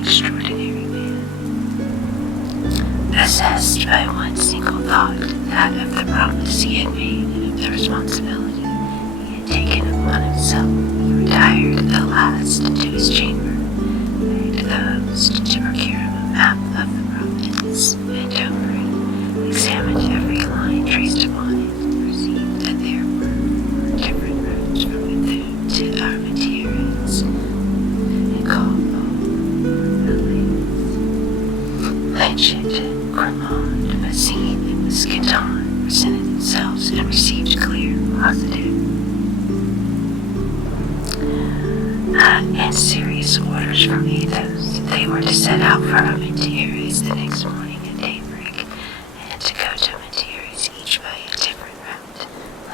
extraordinary man. Possessed by one single thought, that of the promise he had made and of the responsibility he had taken upon himself, he retired at the last to his chamber, begged the host to procure him a map of the province, bent over it, examined every line traced upon it, and perceived that there were different roads from Bethune to Armentieres, and called all the Legend and Grimond, but singing and Musketon presented themselves and received clear, positive, and serious orders from Athos. They were to set out for Armentieres the next morning at daybreak, and to go to Armentieres each by a different route.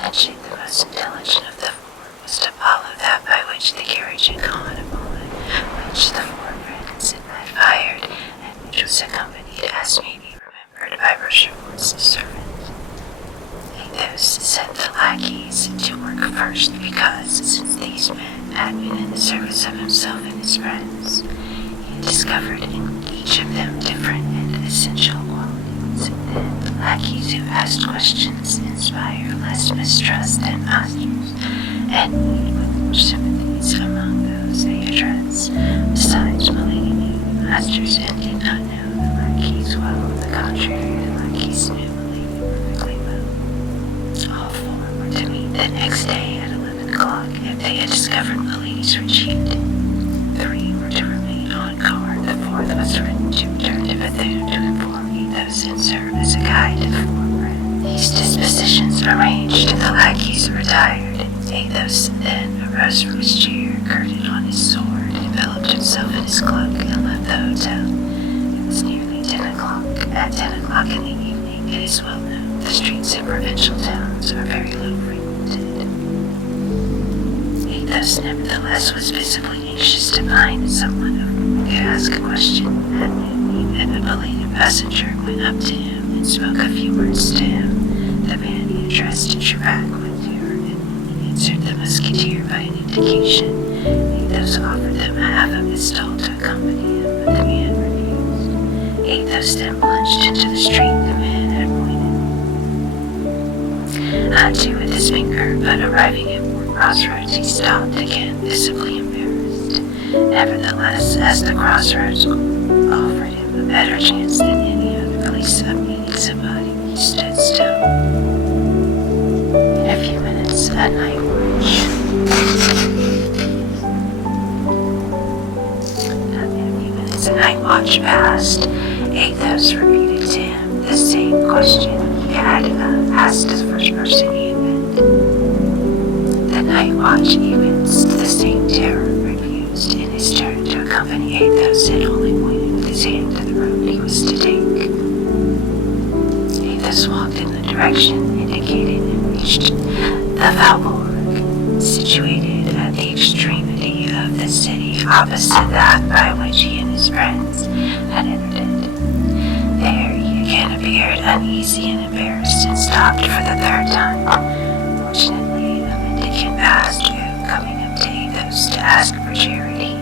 Legend, the most intelligent of the four, was to follow that by which the carriage had gone, upon which the four friends had fired, and which was accompanied, as may be remembered, by Rochefort's servant. Athos set the lackeys to work first because, since these men had been in the service of himself and his friends, he had discovered in each of them different and essential qualities. Then the lackeys who asked questions inspire less mistrust than masters, and meet with more sympathies among those they address. Besides, Milady knew the masters and did not know the lackeys well. On the contrary, the lackeys knew Milady perfectly well. All four were to meet the next day at 11 o'clock if they had discovered Milady's retreat. 3 were to remain on guard. The 4th was written to return to Bethune to inform Athos and serve as a guide to the 4 friends. These dispositions arranged, the lackeys retired. Athos then arose from his chair, girded on his sword, enveloped himself in his cloak, and left the hotel. It was nearly 10 o'clock. At 10 o'clock in the evening, it is well known, the streets in provincial towns are very low frequented. Athos, nevertheless, was visibly anxious to find someone who could ask a question. At noon, even a belated passenger went up to him and spoke a few words to him. The man he addressed in Chirac went to her, and he answered the musketeer by an indication. Athos offered them a half a pistole to accompany him, but the man refused. Athos then plunged into the street the man had pointed to with his finger, but arriving at one crossroads, he stopped again, visibly embarrassed. Nevertheless, as the crossroads offered him a better chance than any other place of meeting somebody, he stood still. In a few minutes, a night watch passed. Athos repeated to him the same question he had asked the first person he had met. The night watch evinced the same terror, refused in his turn to accompany Athos, and only pointed with his hand to the road he was to take. Athos walked in the direction indicated and reached the Faubourg, situated at the extremity of the city, opposite that by which he and his friends had entered it. There he again appeared uneasy and embarrassed, and stopped for the 3rd time. Fortunately, a mendicant passed who, coming up to Athos to ask for charity,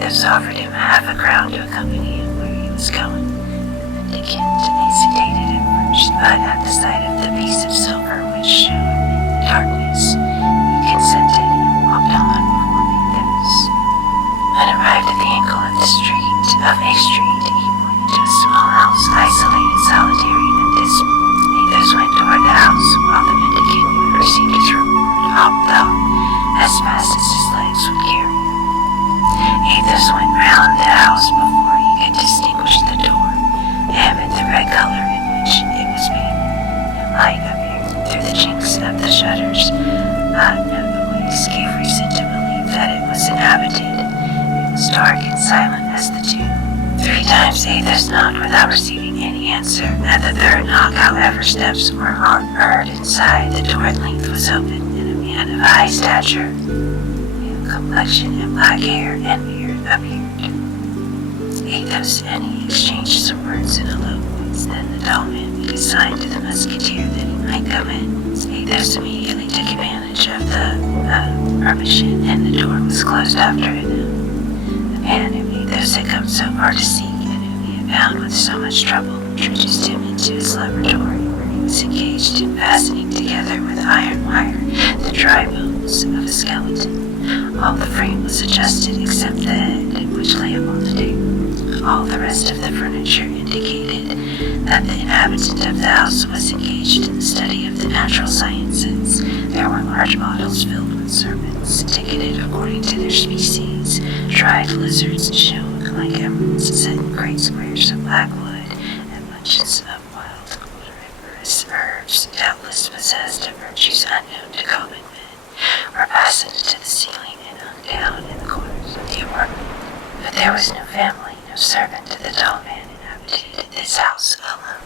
Athos offered him half a crown to accompany him where he was going. The mendicant hesitated at first, but at the sight of the piece of silver which shone in the darkness, he consented and walked on before Athos. When arrived at the angle of a street, he pointed to a small house, isolated, solitary, and dismal. Athos went toward the house, while the mendicant, who had received his reward, hopped out as fast as his legs would carry him. Athos went round the house before he could distinguish the door, amid the red color in which it was painted, and light appeared through the chinks of the shutters. No noise gave reason to believe that it was inhabited. It was dark and silent as the tomb. 3 times Athos knocked without receiving any answer. At the 3rd knock, however, steps were heard inside. The door at length was opened, and a man of high stature, pale complexion and black hair and beard appeared. Athos and he exchanged some words in a low voice. Then the tall man made a sign to the musketeer that he might come in. Athos immediately took advantage of the permission, and the door was closed after him. The man whom Athos had come so far to seek, and whom he had found with so much trouble, introduced him into his laboratory, where he was engaged in fastening together with iron wire the dry bones of a skeleton. All the frame was adjusted except the head, which lay upon the table. All the rest of the furniture indicated that the inhabitant of the house was engaged in the study of the natural sciences. There were large bottles filled with serpents, ticketed according to their species, dried lizards shown like emeralds set in great squares of black wood, and bunches of wild odoriferous herbs, doubtless possessed of virtues unknown to common men, were fastened to the ceiling and hung down in the corners of the apartment. But there was no family, no servant. The tall man inhabited this house alone.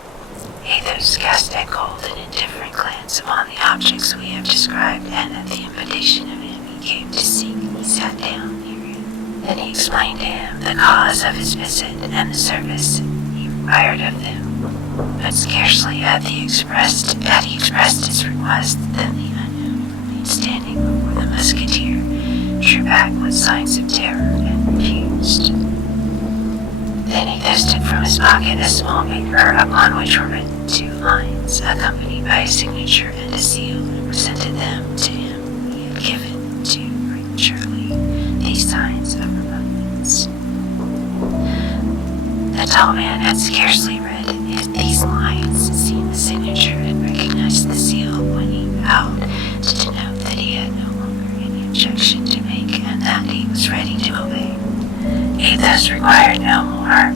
Athos cast a cold and indifferent glance upon the objects we have described, and at the invitation of him he came to seek, he sat down near him. Then he explained to him the cause of his visit and the service he required of them. But scarcely had he expressed his request than the unknown remained standing before the musketeer, drew back with signs of terror, and refused. Then Athos took from his pocket a small paper upon which were written 2 lines, accompanied by a signature and a seal, and presented them to him. He had given to prematurely these signs of repugnance. The tall man had scarcely read these lines, seen the signature, and recognized the seal, when he bowed to denote that he had no longer any objection to make, and that he was ready to obey. Athos required no more.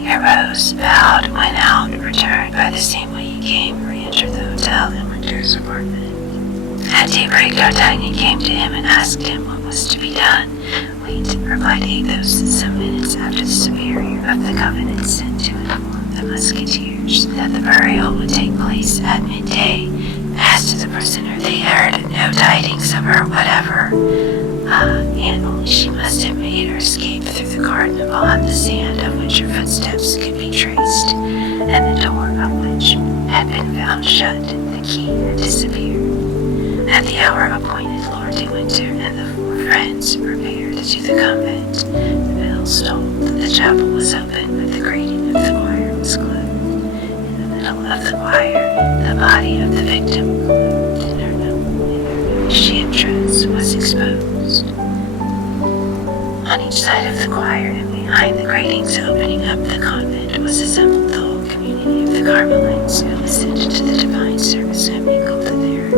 He arose, bowed, went out, returned by the same way he came, re-entered the hotel, and went to his apartment. At daybreak, D'Artagnan came to him and asked him what was to be done. Wait, replied Athos, some minutes after the superior of the Covenant sent to inform the musketeers that the burial would take place at midday. As to the prisoner, they heard no tidings of her whatever. And only she must have made her escape through the garden upon the sand, of which her footsteps could be traced, and the door of which had been found shut, the key had disappeared. At the hour appointed, Lord de Winter and the 4 friends repaired to the convent. The bells tolled, the chapel was open, but the grating of the choir was closed. In the middle of the choir, the body of the victim, clothed in her novitiate dress, was exposed. On each side of the choir and behind the gratings opening up the convent was assembled the whole community of the Carmelites, who listened to the divine service and mingled their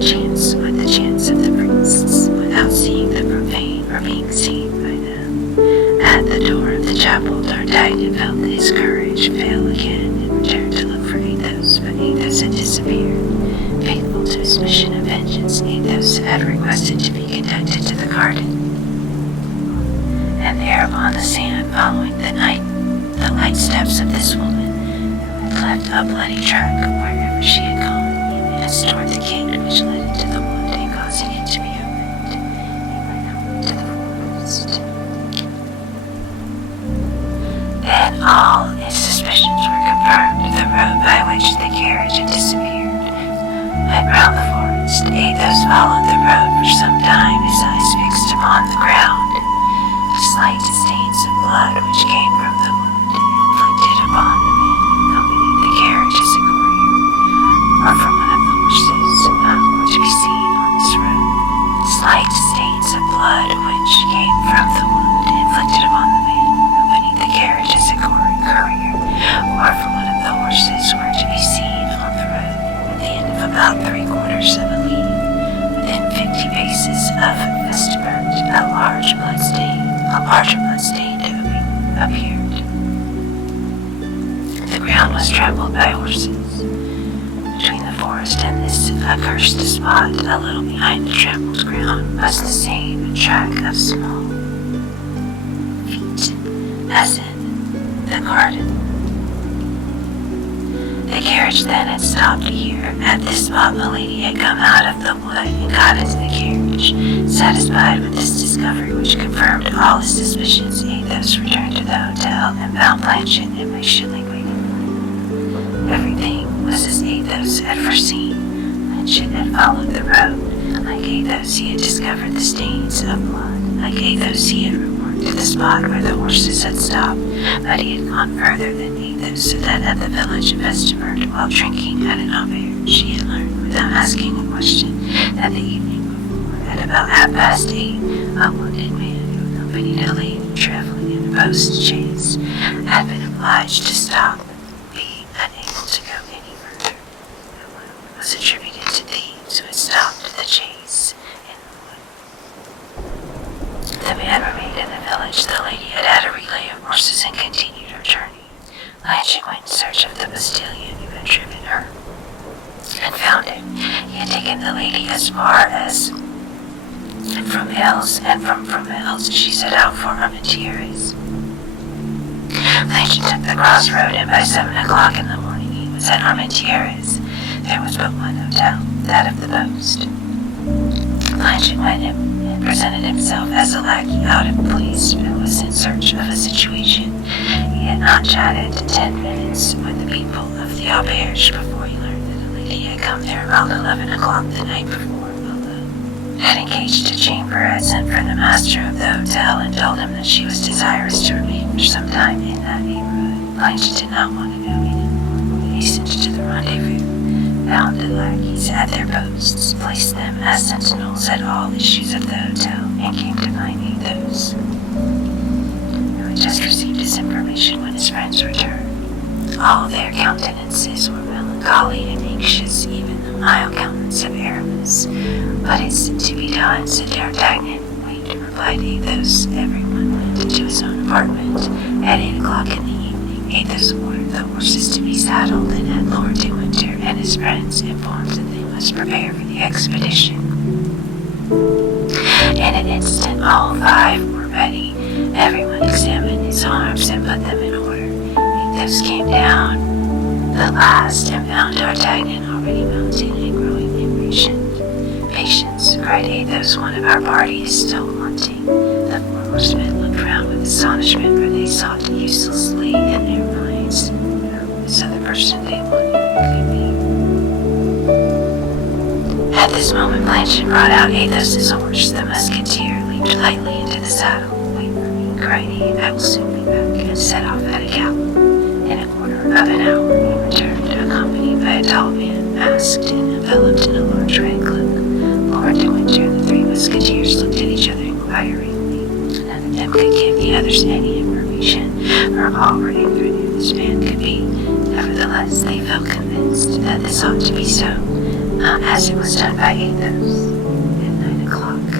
chants with the chants of the priests, without seeing the profane or being seen by them. At the door of the chapel, D'Artagnan felt his courage fail again and returned to look for Athos, but Athos had disappeared. Faithful to his mission of vengeance, Athos had requested to be conducted to the garden. And there upon the sand, following the light steps of this woman, who had left a bloody track wherever she had gone, he advanced toward the gate which led into the wood, and causing it to be opened, he went out into the forest. Then all his suspicions were confirmed. The road by which the carriage had disappeared went round the forest. Athos followed the road for some time, his eyes fixed upon the ground. Slight stains of blood which came from the wound inflicted upon the man who accompanied the carriage as a courier, or from one of the horses, were to be seen on this road. Slight stains of blood which came from the wound inflicted upon the man who accompanied the carriage as a courier, or from one of the horses, were to be seen on the road at the end of about 3/4 of a league, within 50 paces of Vestibert. A larger blood-stained appeared. The ground was trampled by horses. Between the forest and this accursed spot, a little behind the trampled ground, was the same track of small feet as in the garden. The carriage then had stopped here. At this spot, Milady had come out of the wood and got into the carriage. Satisfied with this discovery, which confirmed all his suspicions, Athos returned to the hotel and found Planchet impatiently waiting for him. Everything was as Athos had foreseen. Planchet had followed the road, Like Athos, he had discovered the stains of blood. Like Athos, he had remarked the spot where the horses had stopped, but he had gone further than Athos, so that at the village of Estimert, while drinking at an auberge, she had learned, without asking a question, that the evening before, at about 8:30, a wounded man who accompanied a lady traveling in a post-chaise had been obliged to stop, being unable to go any further. The wound was attributed to thieves who had stopped the chaise in the wood. The man remained in the village. The lady had had a relay of horses and continued her journey. Blanche went in search of the postillion who had driven her, and found him. He had taken the lady as far as Fromelles, and from Fromelles she set out for Armentières. Blanche took the crossroad, and by 7 o'clock in the morning he was at Armentières. There was but one hotel, that of the post. Blanche went and presented himself as a lackey out of police who was in search of a situation. He had not chatted 10 minutes with the people of the auberge before he learned that a lady had come there about 11 o'clock the night before, had engaged a chamber, had sent for the master of the hotel, and told him that she was desirous to remain for some time in that neighborhood. Blanche did not want to know any more. He hastened to the rendezvous, found the lackeys at their posts, placed them as sentinels at all issues of the hotel, and came to find Athos, who had just received his information when his friends returned. All their countenances were melancholy and anxious, even the mild countenance of Aramis. "What is to be done?" said D'Artagnan. "Wait," replied Athos. Everyone went into his own apartment. At 8 o'clock in the evening, Athos ordered the horses to be saddled, and had Lord de Winter and his friends informed that they must prepare for the expedition. In an instant, all 5 were ready. Everyone examined his arms and put them in order. Athos came down the last and found D'Artagnan already mounted and growing impatient. "Patience," cried Athos, "one of our party is still wanting." The 4 horsemen looked round with astonishment, for they sought uselessly in their minds who this other person they wanted could be. At this moment, Blanche brought out Athos's horse. The musketeer leaped lightly into the saddle. "Wait for me," cried he, "I will soon be back," and set off at a gallop. In a quarter of an hour he returned, accompanied by a tall man, masked and enveloped in a large red cloak. Lord de Winter and the 3 musketeers looked at each other inquiringly. None of them could give the others any information, for already they knew this man could be. Nevertheless, they felt convinced that this ought to be so, as it was done by Athos. At 9 o'clock,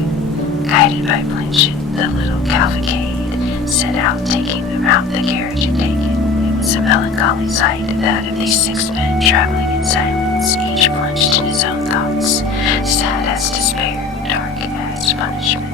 guided by Blanche, the little cavalcade set out, taking the route the carriage had taken. It was a melancholy sight, that of these 6 men traveling in silence, each plunged in his own thoughts, sad as despair, dark as punishment.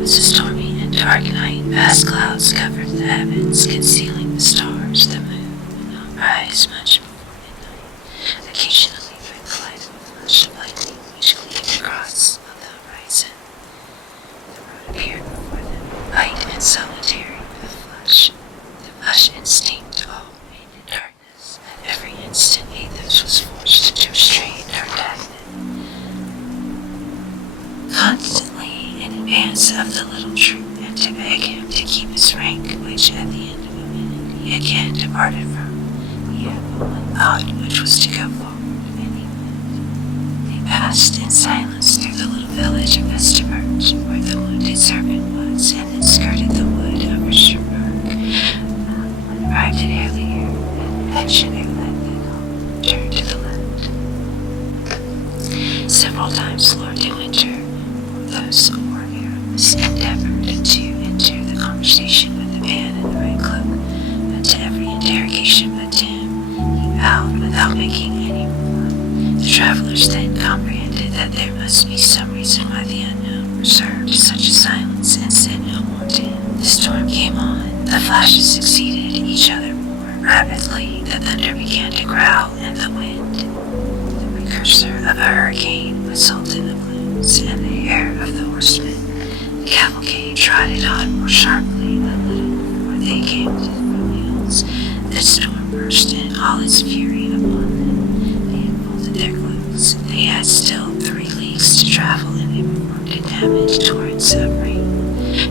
was a stormy and dark night. Vast clouds covered the heavens, concealing the stars. The moon would not rise much before midnight. Occasionally, through the light of a flash of lightning which gleamed across on the horizon, the road appeared before them, light and solitary. The flesh instinct all remained in darkness. At every instant, Athos was forced to restrain D'Artagnan, constantly in advance of the little troop, and to beg him to keep his rank, which at the end of a minute he again departed from. He had but one thought, which was to go forward, and he went. They passed in silence through the little village of Vesterbert, where the wounded servant was, and then skirted the wood of Richterberg. When arrived at Erlier, and mentioned their left, turned to the left. Several times Lord de Winter, Porthos, or Aramis endeavored to enter the conversation with the man in the red cloak, but to every interrogation but to him, he bowed without making any reply. The travelers then comprehended that there must be some reason why the unknown reserved such a silence and said no more to him. The storm came on. The flashes succeeded each other more rapidly. The thunder began to growl, and the wind, the precursor of a hurricane, whistled in the glooms and the air of the horsemen. The cavalcade trotted on more sharply, but little before they came to the hills. The storm burst in all its fury upon them. They had folded their cloaks. They had still 3 leagues to travel, and they were worked in damaged torrents of rain.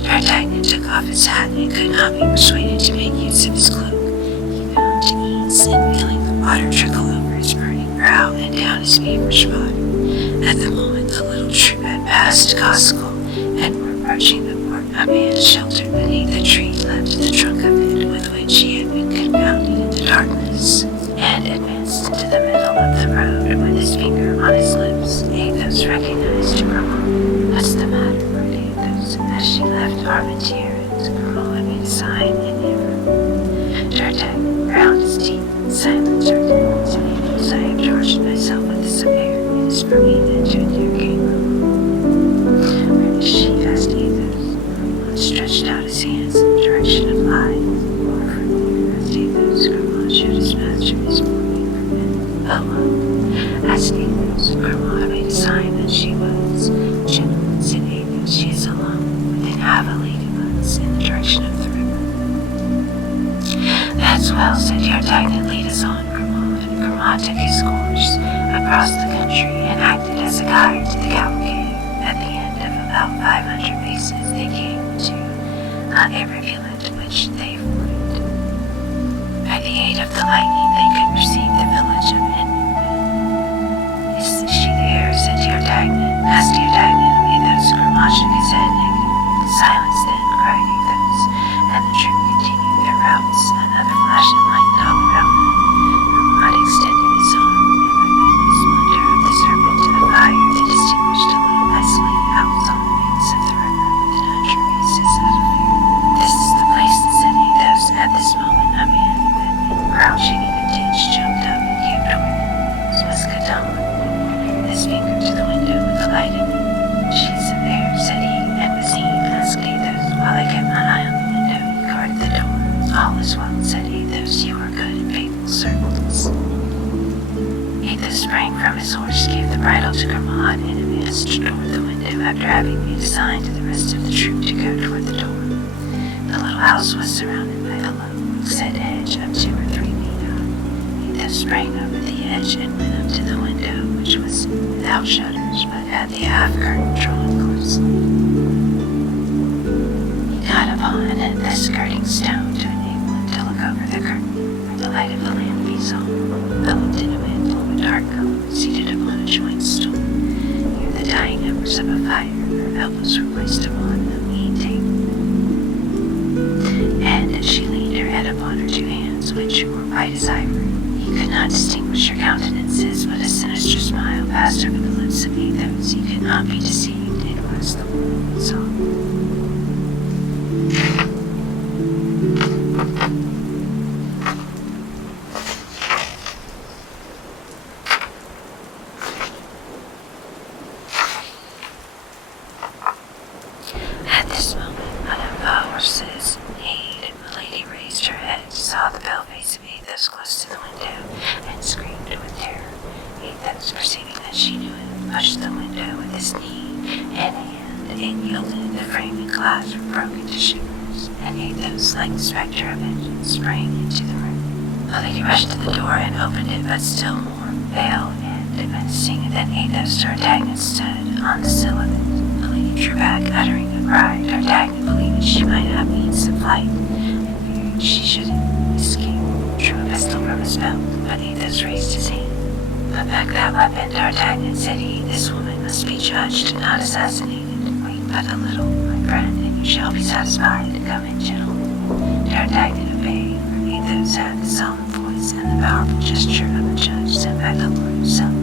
D'Artagnan took off his hat and could not be persuaded to make use of his cloak. He found ease in feeling the water trickle over his burning brow and down his feverish body. At the moment the little troop had passed Goskell and were approaching the port, a man sheltered beneath a tree left the trunk of it with which he had been confounded in the darkness, and advanced into the middle of the road with his finger on his lips. Athos recognized Grimaud. "What's the matter?" cried Athos, as she left Armentières. Grimaud had made a sign in Hebrew. D'Artagnan ground his teeth in silence. D'Artagnan said, "Athos, I have charged myself with this affair. It is for me then to interrogate Grimaud." "Where is she?" asked Athos. Grimaud stretched out his hands in the direction of lies. "Or for me?" asked Athos. Grimaud showed his master his warning for men. "Oh, asked Athos. Grimaud made a sign that she was. "Gentlemen," said Athos, "she is alone, within half a league of us, in the direction of the river." "That's well," said D'Artagnan. "Lead us on, Grimaud." And Grimaud took his course across the country and acted as a guide to the cavalcade. At the end of about 500 paces, they came to a rivulet which they forded. By the aid of the lightning, they could perceive the village of Ennick. "Is she there?" said D'Artagnan. Asked D'Artagnan. Athos. Grimaud shook his head negatively. "Silence then," cried Athos, and the troop continued their routes. Another flash of light all around them. Grimaud extended his arm, and by the splendor of the serpent to the fire, they distinguished a little isolated house on the banks of the river within 100 paces of the fair. "This is the place," said Athos. At this moment, a man who had been crouching in a ditch jumped up and came toward them. This was Caton. His finger to the window with the light in it. "She's there," said he. "And was he?" asked Athos. While I kept my eye on the window, he guarded the door. "All is well," said Athos. "You are good and faithful servants." Athos sprang from his horse, gave the bridle to Grimaud, and advanced toward the window after having made a sign to the rest of the troop to go toward the door. The little house was surrounded by a low, set hedge of 2 or 3 feet high. Athos sprang over the edge and went up to the window, which was without shutters, but had the half curtain drawn closely. He got upon the skirting stone to enable him to look over the curtain. By the light of the lamp he saw, enveloped in a mantle of a dark color, seated upon a joint stool, near the dying embers of a fire. Her elbows were placed upon a mean table, and she leaned her head upon her 2 hands, which were white as ivory. He could not distinguish her countenances, but a sinister smile passed over the lips of Athos. He could not be deceived. It was the woman he saw. At this broke into shivers, and Athos, like the spectre of vengeance, sprang into the room. Milady rushed to the door and opened it, but still more pale and menacing than Athos, D'Artagnan stood on the sill of it. Milady drew back, uttering a cry. D'Artagnan believed she might have means of flight, and feared she should escape. Drew a pistol from his belt, but Athos raised his hand. "Put back that weapon, D'Artagnan," said he. "This woman must be judged, not assassinated. Wait but a little, my friend, and you shall be satisfied. Come in, gentlemen." D'Artagnan obeyed, for Athos had the solemn voice and the powerful gesture of a judge sent by the Lord himself.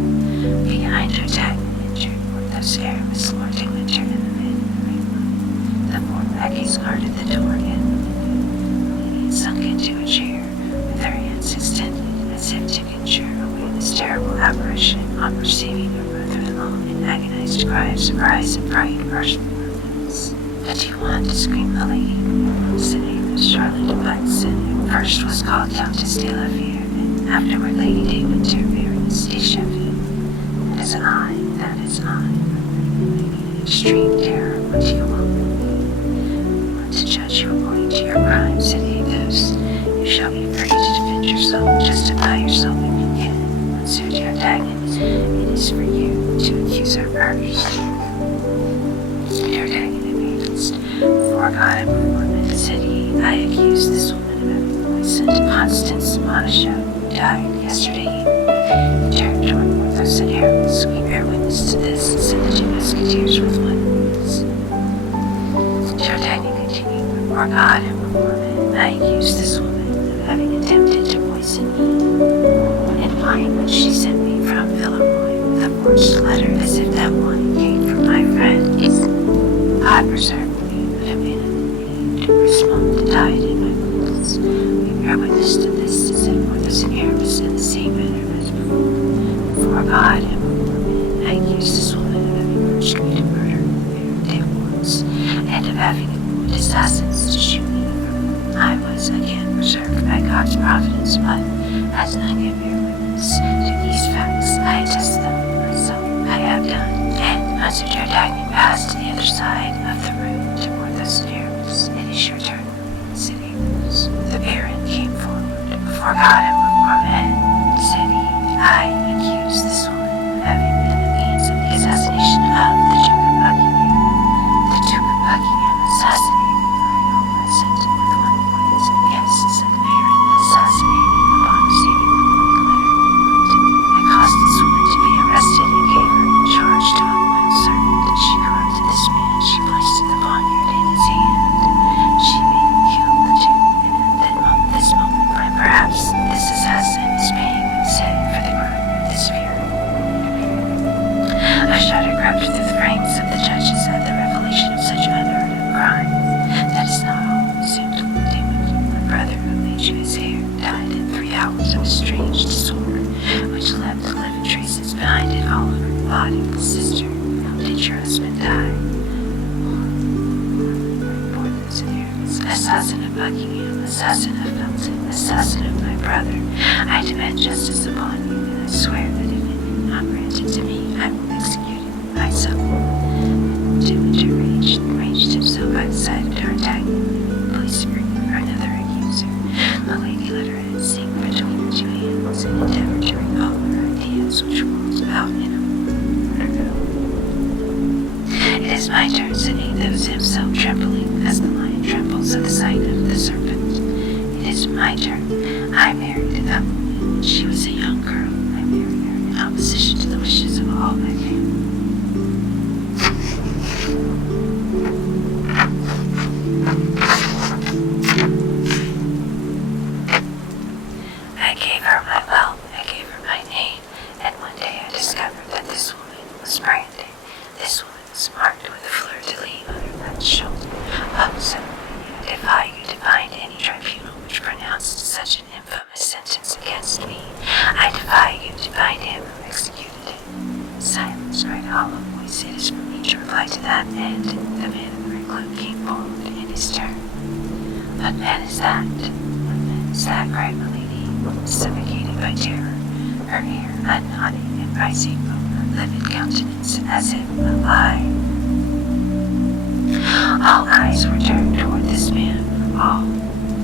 Behind D'Artagnan entered Porthos, Aramis, Lord de Winter, and the man in the ring. The four lackeys guarded the door, and Milady sunk into a chair, with her hands extended, as if to conjure away this terrible apparition. On perceiving her brother-in-law, an agonized cry of surprise and fright burst from her lips. "What do you want?" screamed Milady. Said Athos, Charlotte de Butts, and first was called Countess de LOFI, and afterward Lady de Winter, Baroness de Sheffield. "That is I, that is I," Milady in extreme terror. "What do you want?" "I want to judge you according to your crime," said Athos. "You shall be free to defend yourself, justify yourself if you can. Monsieur D'Artagnan, it is for you to accuse her first." D'Artagnan advanced. "Before God and before men," said he, "I accuse this woman of having poisoned Constance Monachot, who died yesterday evening." He turned toward Porthos and Aramis. "We bear witness to this," said the two musketeers with one voice. D'Artagnan continued, "Before God and before men, I accuse this woman of having attempted to poison me. In wine which she sent me from Villeroy with a forged letter, as if that wine came from my friend. God preserve me, but a man in need, Richmond, died in my wounds. We bear witness to this," said Porthos and Aramis in the same manner as before. "Before God and before men, I accuse this woman of having urged me to murder the day once, and of having employed assassins to shoot me, from whom I was again preserved by God's providence, but as none can bear witness to these facts, I attest them myself. I have done." And Monsieur D'Artagnan passed to the other side of the room to Porthos and Aramis. "It is your turn," said Athos. The Baron came forward. "Before God and before men," said he, "I accuse this woman of having been the means of the assassination of the Duke of Buckingham." "The Duke of Buckingham assassinated," cried all present with one voice. "Yes," said the Baron, "assassinated upon receiving the holy letter you wrote. I caused this woman to be arrested and gave her in charge to a loyal servant. She corrupted this man. She placed the poniard in his hand. She made him kill the Duke, and at this moment, perhaps this assassin is paying his head for the crime of this fury." A shudder crept through the frames of the judges at the revelation of such unheard of crime. "That is not all," resumed Lord de Winter. "My brother, who made you his heir, died in 3 hours of a strange disorder, which left living traces behind it all over the body of his sister. How did your husband die?" Porthos and Aramis. "Assassin of Buckingham, assassin of Felton, assassin of my brother. I demand justice upon you, and I swear that if it is not granted to me, I will execute him myself." De Winter ranged himself by the side of D'Artagnan. "Please bring her another accuser." Milady let her head sink between her two hands and endeavored to recall her ideas which rolled about in her. "It is my turn," said Athos, himself trembling as the lion trembles at the sight of the serpent. "It is my turn. I married that woman. She was a young girl. I married her in opposition to the wishes of all my family. I gave her my wealth, I gave her my name, and one day I discovered that this woman was branded. This woman was marked with a fleur-de-lis on her left shoulder. Oh, so I defy you to find any tribunal which pronounced such an infamous sentence against me. I defy you to find him who executed it." "Silence," cried a hollow voice. "It is for me to reply to that," and the man in the red cloak came forward in his turn. "What man is that? What man is that?" cried Milady, suffocated by terror, her hair unknotting and rising from her livid countenance as if alive. All eyes were turned toward this man,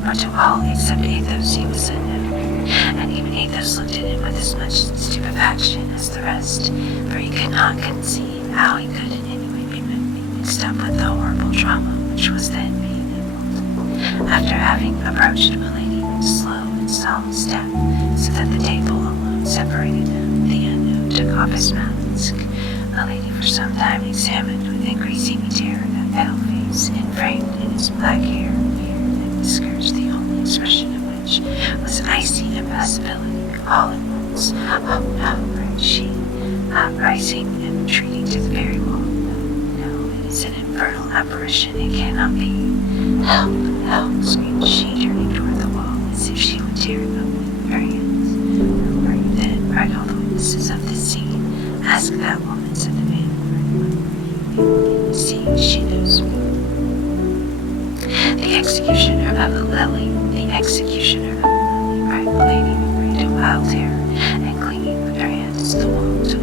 or to all except Athos. He was unknown, and even Athos looked at him with as much stupefaction as the rest, for he could not conceive how he could in any way be mixed up with the horrible drama which was then being enabled. After having approached Milady with slow and solemn step, so that the table alone separated them, the unknown took off his mask. Milady for some time examined with increasing terror that pale face, framed in his black hair, beard, and whiskers, the only expression of which was icy impassibility. All at once, "Oh no," cried she, rising and retreating to the very wall. "No, it is an infernal apparition, it cannot be. Help, help," screamed she, turning toward the wall as if she would tear it up with her hands. "Who are you then?" cried all the witnesses of this scene. "Ask that woman," said the man. "See, she knows me." The executioner of a lily, cried Milady with great and wild terror, and clinging with her hands to the wall, took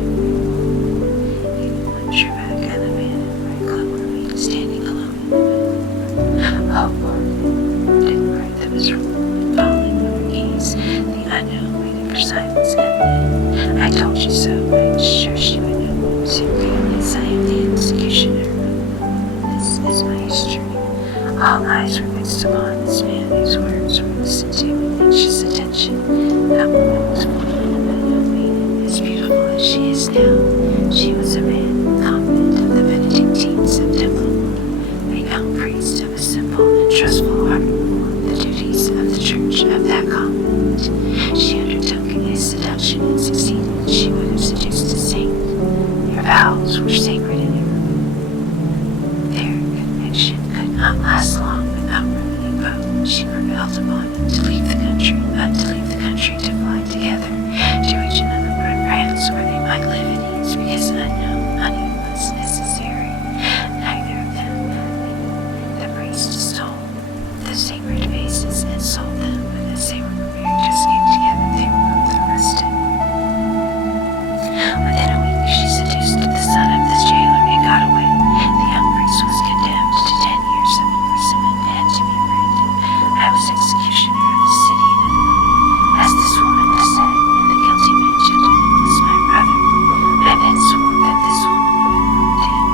drew back, and the man in the bright cloak remained standing alone in the middle. "Oh, Morgan," cried the miserable woman, falling on her knees. The unknown waited for silence, and then, "I told you so. I was sure she would know. Yes, I am the executioner. This is my history." All eyes were fixed upon this man, whose words were listened to with anxious attention. That woman was born of a young maiden, as beautiful as she is now. She was a man in the convent of the Benedictines of Temple, a young priest of a simple and trustful heart, the duties of the church of that convent. She undertook his seduction and succeeded. She would have seduced a saint. Her vows were sacred in her. Their conviction could not last long without ruining both. She prevailed upon him to leave the country, to fly together, to reach another part of France where they might live at ease, because unknown money was necessary. Neither of them, the priest stole the sacred vases and sold them, but as they were preparing to escape together, they were both arrested. Within a week, she seduced the son of the jailer and got away. The young priest was condemned to 10 years of imprisonment and to be branded. I was executioner of the city, as this woman has said, and the guilty man gentleman was my brother. I then swore that this woman who had wronged him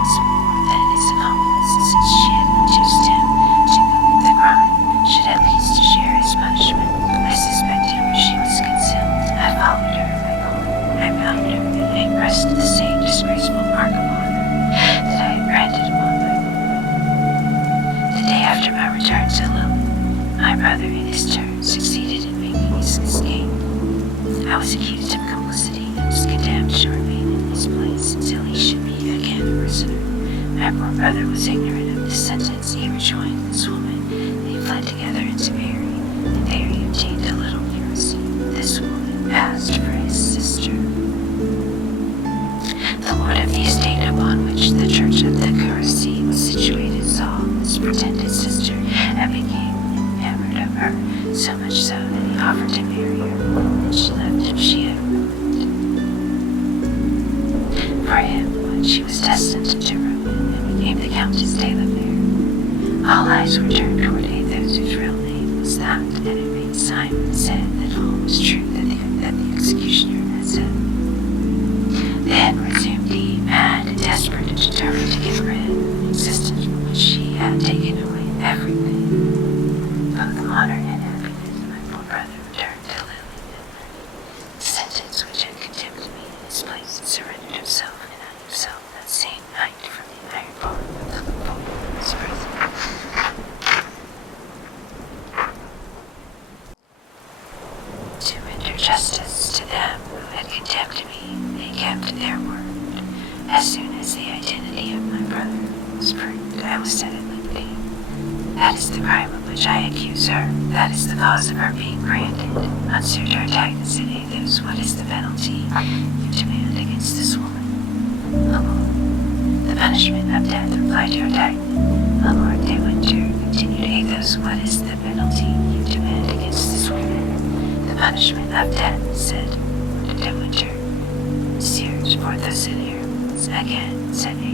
was more than his accomplice, since she had induced him to commit the crime, should at least share his punishment. I suspected where she was concealed. I followed her. I found her, and I pressed the same disgraceful mark upon her that I had branded upon my own. The day after my return to Lily, my brother, in his turn, succeeded in making his escape. I was accused of complicity and was condemned to remain in his place until he should be again a prisoner. My poor brother was ignorant of this sentence. He rejoined this woman. They fled together into Mary, and there he obtained a little curacy. This woman passed for his sister. The lord of the estate upon which the church of the curacy was situated saw this pretended sister and became enamored of her, so much so that he offered to marry her, and she left him she had ruined. For him, when she was destined to ruin, and became the Countess de la Fère. All eyes were turned toward Athos, whose real name was that, and it made Simon said that all was true that the executioner had said. Then resumed he, mad and desperate and determined to get rid of an existence from which she had taken away everything, both honor and happiness. My poor brother returned to Lily the sentence which had condemned me in his place, and surrendered himself and I himself that same night from the iron bar of the loophole of his prison. To render justice to them who had condemned me, they kept their word. As soon as the identity of my brother was proved, I was set at liberty. That is the crime of which I accuse her. That is the cause of her being granted. Monsieur d'Artagnan, said Athos, what is the penalty you demand against this woman? My lord, the punishment of death, replied d'Artagnan. My lord de Winter, continued Athos, what is the penalty you demand against this woman? The punishment of death, said de Winter. Monsieur, Porthos, and Aramis, again, said Athos.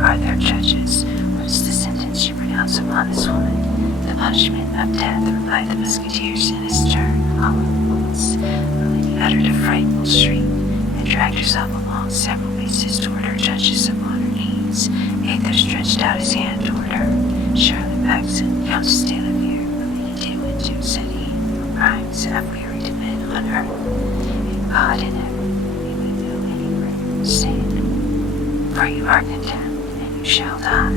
are their judges. What is the sentence you pronounce upon this woman? The punishment of death, replied the musketeers in his turn, all at once. The lady uttered a frightful shriek and dragged herself along several paces toward her judges upon her knees. Athos stretched out his hand toward her. Charlotte Paxton, Countess de la Vere, Lady de Winter, said he, your crimes have wearied men on earth. In God in heaven, you would know any greater sin. For you are condemned, and you shall die.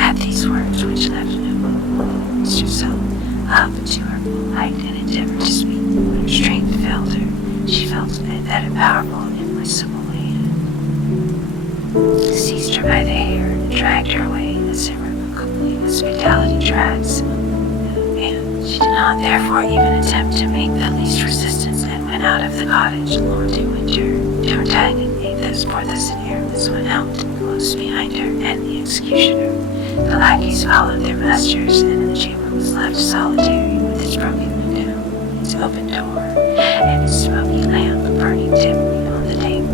At these words, which left no room, Mr. Sullivan up to her full height and endeavored to speak, but her strength failed her. She felt that a powerful and inflexible hand seized her by the hair and dragged her away as irrevocably as fatality drags. And she did not therefore even attempt to make the least resistance and went out of the cottage. Lord de Winter, D'Artagnan, Athos, Porthos, and Aramis went out close behind her, and the executioner. The lackeys followed their masters, and the chamber was left solitary with its broken window, its open door, and its smoky lamp burning dimly on the table.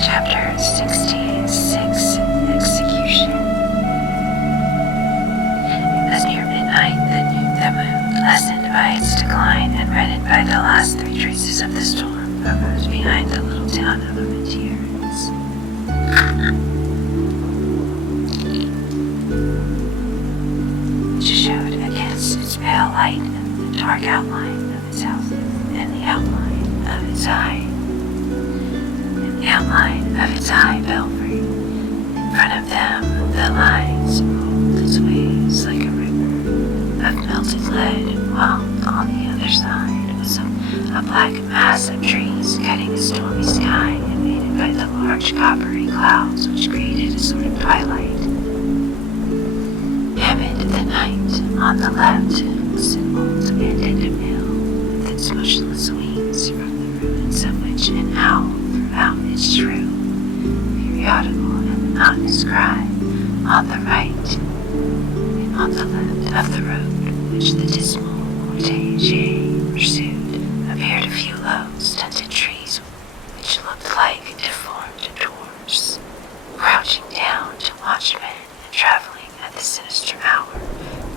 Chapter 66, Execution. It was near midnight that the moon, lessened by its decline and reddened by the last three traces of the storm, arose behind the little town of Aventurines. Which showed against its pale light the dark outline of its houses and the outline of its high belfry. In front of them, the lines rolled its waves like a river of melted lead, while on the other side was a black mass of trees cutting a stormy sky invaded by the large coppery clouds which created a sort of twilight. Amid the night, on the left, was an old abandoned mill with its motionless wings from the ruins of which an owl throughout its shrill, periodical and monotonous cry. On the right and on the left of the road which the dismal cortege pursued appeared a few low, stunted trees which looked like deformed dwarfs, crouching down to watch men and traveling at the sinister hour.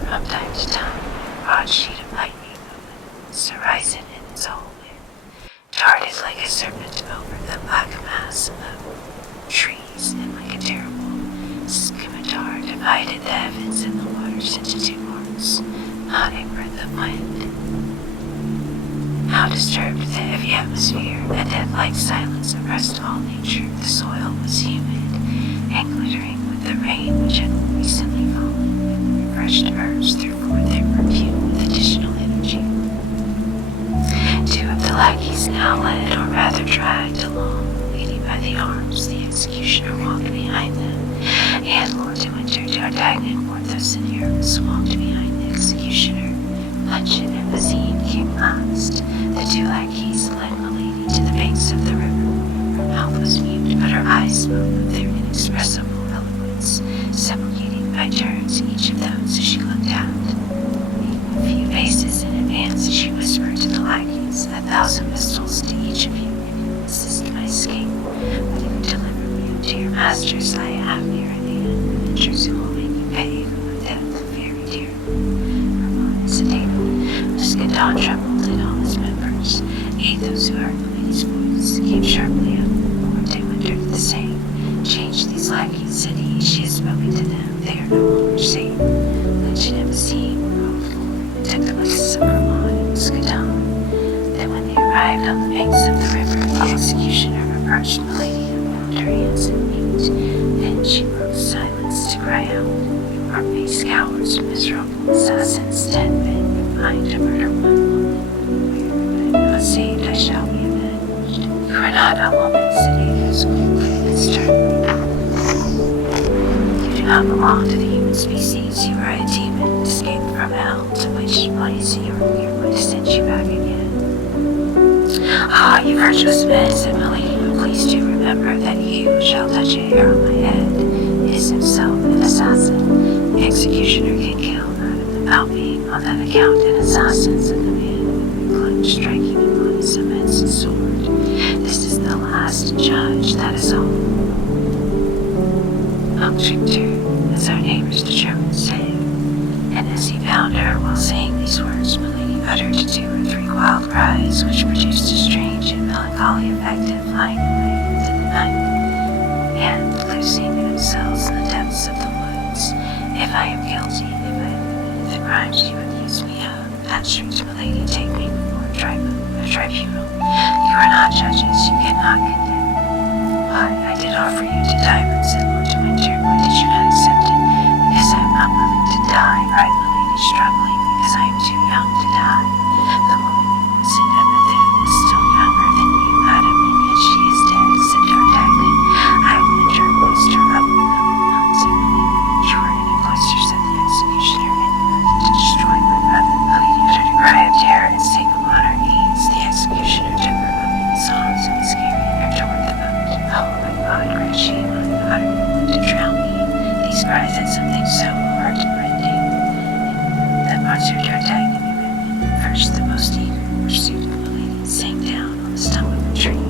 From time to time, a broad sheet of lightning over its horizon in its whole width darted like a serpent over the black mass of trees, and like a terrible scimitar divided the heavens and the waters into two parts. Not a breath of wind. How disturbed the heavy atmosphere, a death-like silence oppressed all nature. The soil was humid and glittering with the rain which had recently fallen, and refreshed herbs threw forth their perfume with additional energy. Two of the lackeys now led, or rather dragged along, leading by the arms. The executioner walked behind them, and Lord de Winter, D'Artagnan, Porthos, and Aramis walked behind the executioner. Planchet and Bazine came last. The two lackeys led Milady to the banks of the river. Her mouth was mute, but her eyes spoke of their inexpressible eloquence, supplicating by turns each of those as she looked out. A few paces in advance as she whispered to the lackeys, 1,000 pistols to each of you if you assist my escape. But if you deliver me to your masters, I have near at hand adventures who will make you pay for my death very dearly. Hermione sedated. Musketon trembled in all his members. Athos, who heard the lady's voice, came sharply up. They wondered the same. Change these lackeys, said he. She has spoken to them. They are no longer safe. Lynch and Emmeline rode forward, took the places of Hermione and Musketon. Then when they arrived on the banks of the river, the executioner approached Milady and found her hands and feet. Then she broke silence to cry out, "You are base cowards, miserable assassins, 10 men combined to murder one woman. Where I am not saved, I shall be avenged." "You are not a woman," said Athos quickly and sternly. "You do not belong to the human species. You are a demon, escaped from hell, to which place we are going to send you back again." "Ah, you virtuous men," said Milady, "but please do remember that he who shall touch a hair on my head is himself an assassin. The executioner can kill, madam, without being on that account an assassin," said the man with the clutch, striking him on his immense sword. "This is the last judge, that is all." "Punctured, as our neighbors the Germans say." And as he bound her while saying these words, Milady uttered 2 or 3 wild cries, which produced a strange and melancholy effect of flying away into the night, and losing themselves in the depths of the woods. "If I am guilty, if I have committed the crimes you accuse me of," answered Milady, "take me before a tribunal. You are not judges, you cannot condemn. Why, I did offer you to diamond, said Lord de Winter. Why did you not accept it?" "Because I am not willing to die," cried Milady, struggling, "because I am too young to die. The woman who was in Emmeline is still younger than you, madam, and yet she is dead," said D'Artagnan. "I will enter a cloister of them, not," said Milady. "You are in a cloister," said the executioner, "and you are to destroy my brother." Milady uttered a cry of terror and sank upon her knees. The executioner took her up in his arms and was carrying her toward the boat. "Oh my God," cried she, "my God, are you going to drown me?" These cries had something so heart-rending that Monsieur D'Artagnan, who had been at first the most eager in pursuit of Milady, sank down on the stump of a tree,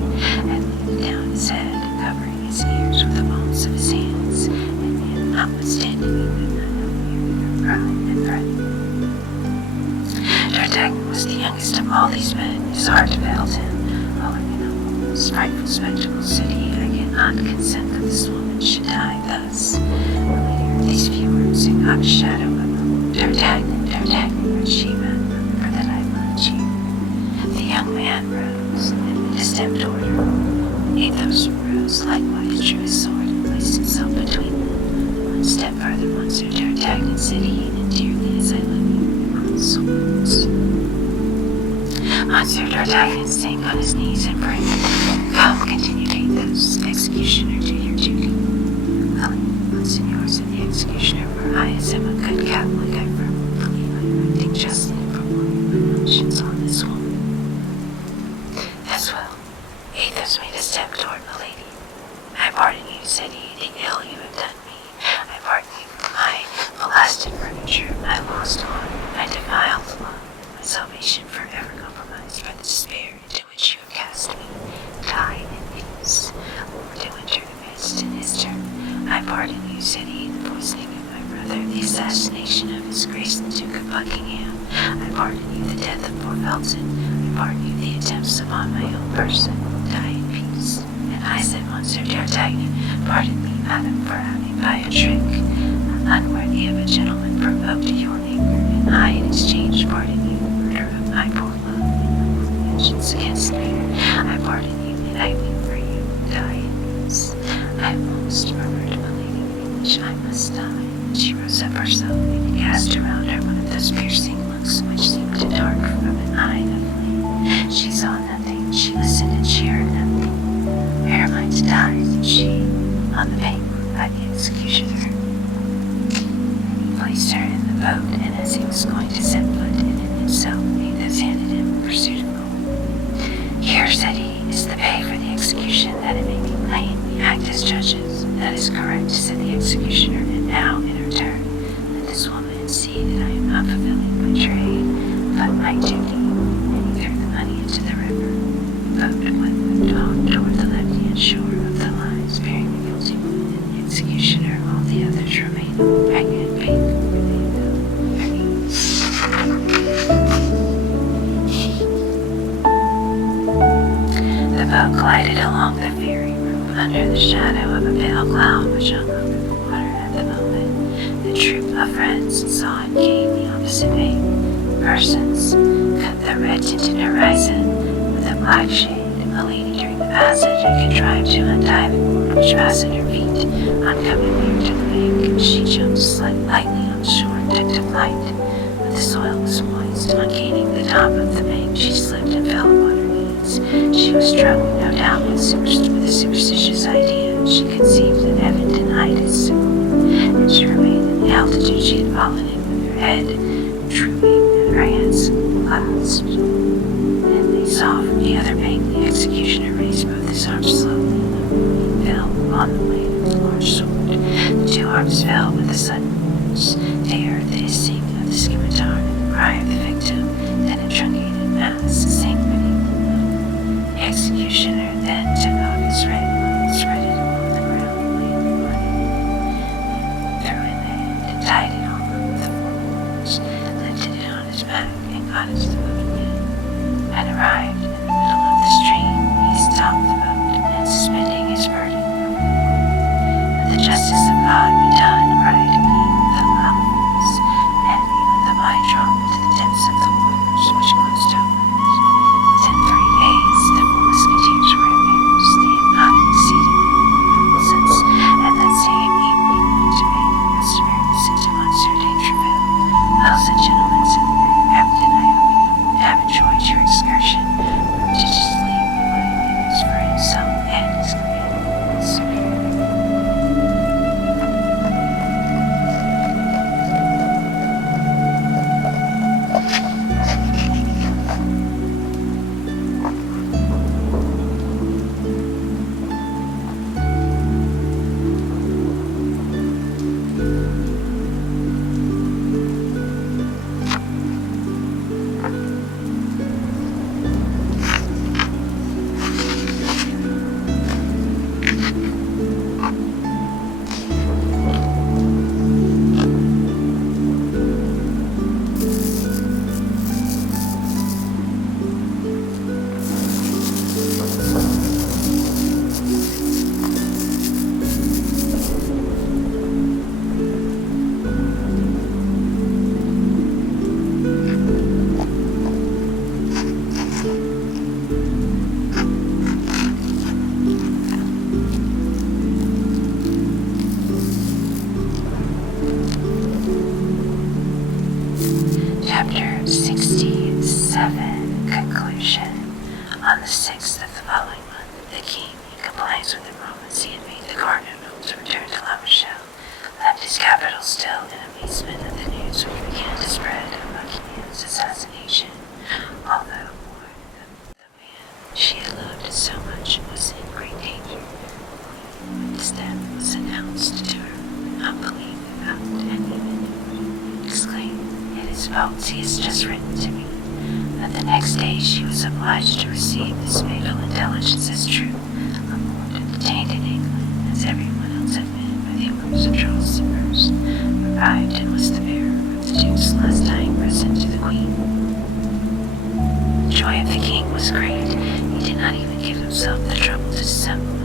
and leaning down his head, covering his ears with the palms of his hands, and notwithstanding he could not help hearing her cry and threaten. D'Artagnan was the youngest of all these men. His heart failed him. "Oh, I cannot, this frightful spectacle," said he. "I cannot consent that this woman should die thus." Milady heard these few words and caught a shadow of hope. "D'Artagnan, D'Artagnan," cried she, "remember that I loved you." The young man rose and made a step toward her. Athos rose likewise, drew his sword, and placed himself between them. "One step further, Monsieur D'Artagnan," said he, "and dearly as I love you, cruel swords." Monsieur D'Artagnan sank on his knees and prayed. "Come," continued Athos, "executioner, do your duty." "Willingly, Monseigneur," said the executioner, "for I, as am a good Catholic, I firmly believe I am acting justly in performing my conscience on this woman." "As well." Athos made a step toward Milady. "I pardon you," said he, "the ill you have done me. I pardon you for my molested furniture, my lost honor, my defiled love, my salvation forever compromised by the despair into which you have cast me. Die in peace." Lord de Winter commenced in his turn. "I pardon you," said he, "the poisoning of my brother, the assassination of his Grace the Duke of Buckingham. I pardon you the death of poor Felton. I pardon you the attempts upon my own person. Die in peace." And I said, "Monsieur D'Artagnan, pardon me, madam, for having by a trick unworthy of a gentleman provoked your anger, and I in exchange pardon you the murder of my poor love and my vengeance against me. I pardon you, and I weep for you. Die in peace. I have almost murmured, Milady, in which I must die." And she rose up herself and cast around her one of those piercing looks which seemed to dart from an eye of flame. She saw nothing, she listened, and she heard nothing. "Where am I to die?" said she. "On the bank by the executioner." He placed her in the boat, and as he was going to set foot in it himself, Athos handed him a pursuit of gold. "Here," said he, "is the pay for the execution, that it may be plain we act as judges." "That is correct," said the executioner, "and now, in her turn, glided along the ferry room under the shadow of a pale cloud which hung over the water at the moment. The troop of friends saw and gave the opposite bank. Persons cut the red-tinted horizon with a black shade. A lady during the passage had contrived to untie the cord which fastened her feet. On coming near to the bank, she jumped lightly on shore and took to flight. But the soil was moist. On gaining the top of the bank, she slipped and fell upon her knees. She was struck, no doubt, with a superstitious idea. She conceived that heaven denied his support, and she remained in the altitude she had fallen in with her head drooping and her hands clasped. And they saw from the other bank the executioner raise both his arms slowly and fell upon the blade of the large sword. The two arms fell with a sudden force. They heard the hissing of the scimitar and the cry of the victim, then a truncated mass sank beneath the blow. The executioner then took off his red and spread it along the ground, laid upon it, threw in the head and tied it all up with the four corners, lifted it on his back and got into the boat again. And arrived in the middle of the stream, he stopped the boat and suspending his burden. Let the justice of God be done, cried he with a loud voice, and even the mind dropped into the depths of the waters which closed over it. Within 3 days, the 4 musketeers were in Paris. They had not exceeded their since, and that same evening went to pay their customary visit to Monsieur de Treville. Well said, gentlemen, said the brave captain, I hope you have enjoyed your excursion. Prodigiously, replied Davis, for himself and his companions. Chapter 67, Conclusion. On the 6th of the following month, the king, in compliance with the promise he had made the cardinal to return to La Rochelle, left his capital still in amazement at the news which began to spread of Buckingham's assassination. Although warned that the man she had loved so much was in great danger, when his death was announced to her, unbelief without and even exclaimed, "It is false, he has just written to me." But the next day she was obliged to receive this fatal intelligence as true. A Lord detained in England, as everyone else had been, by the orders of Charles I, arrived and was the bearer of the Duke's last dying present to the Queen. The joy of the king was great. He did not even give himself the trouble to dissemble it,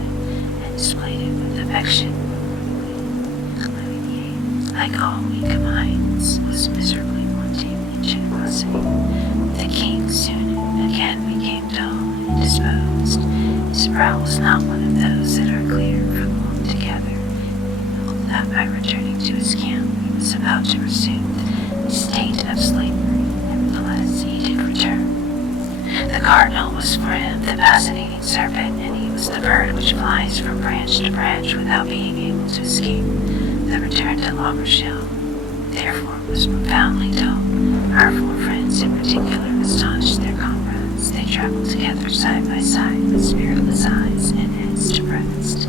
and displayed it with affection. Like all weak minds, was miserably wanting in generosity. The king soon again became dull and indisposed. His brow was not one of those that are clear for long together. He felt that by returning to his camp he was about to resume the state of slavery. Nevertheless, he did return. The cardinal was for him the fascinating serpent, and he was the bird which flies from branch to branch without being able to escape. The return to La Rochelle, therefore, was profoundly dull. Our 4 friends in particular astonished their comrades. They traveled together side by side with spiritless eyes and heads depressed.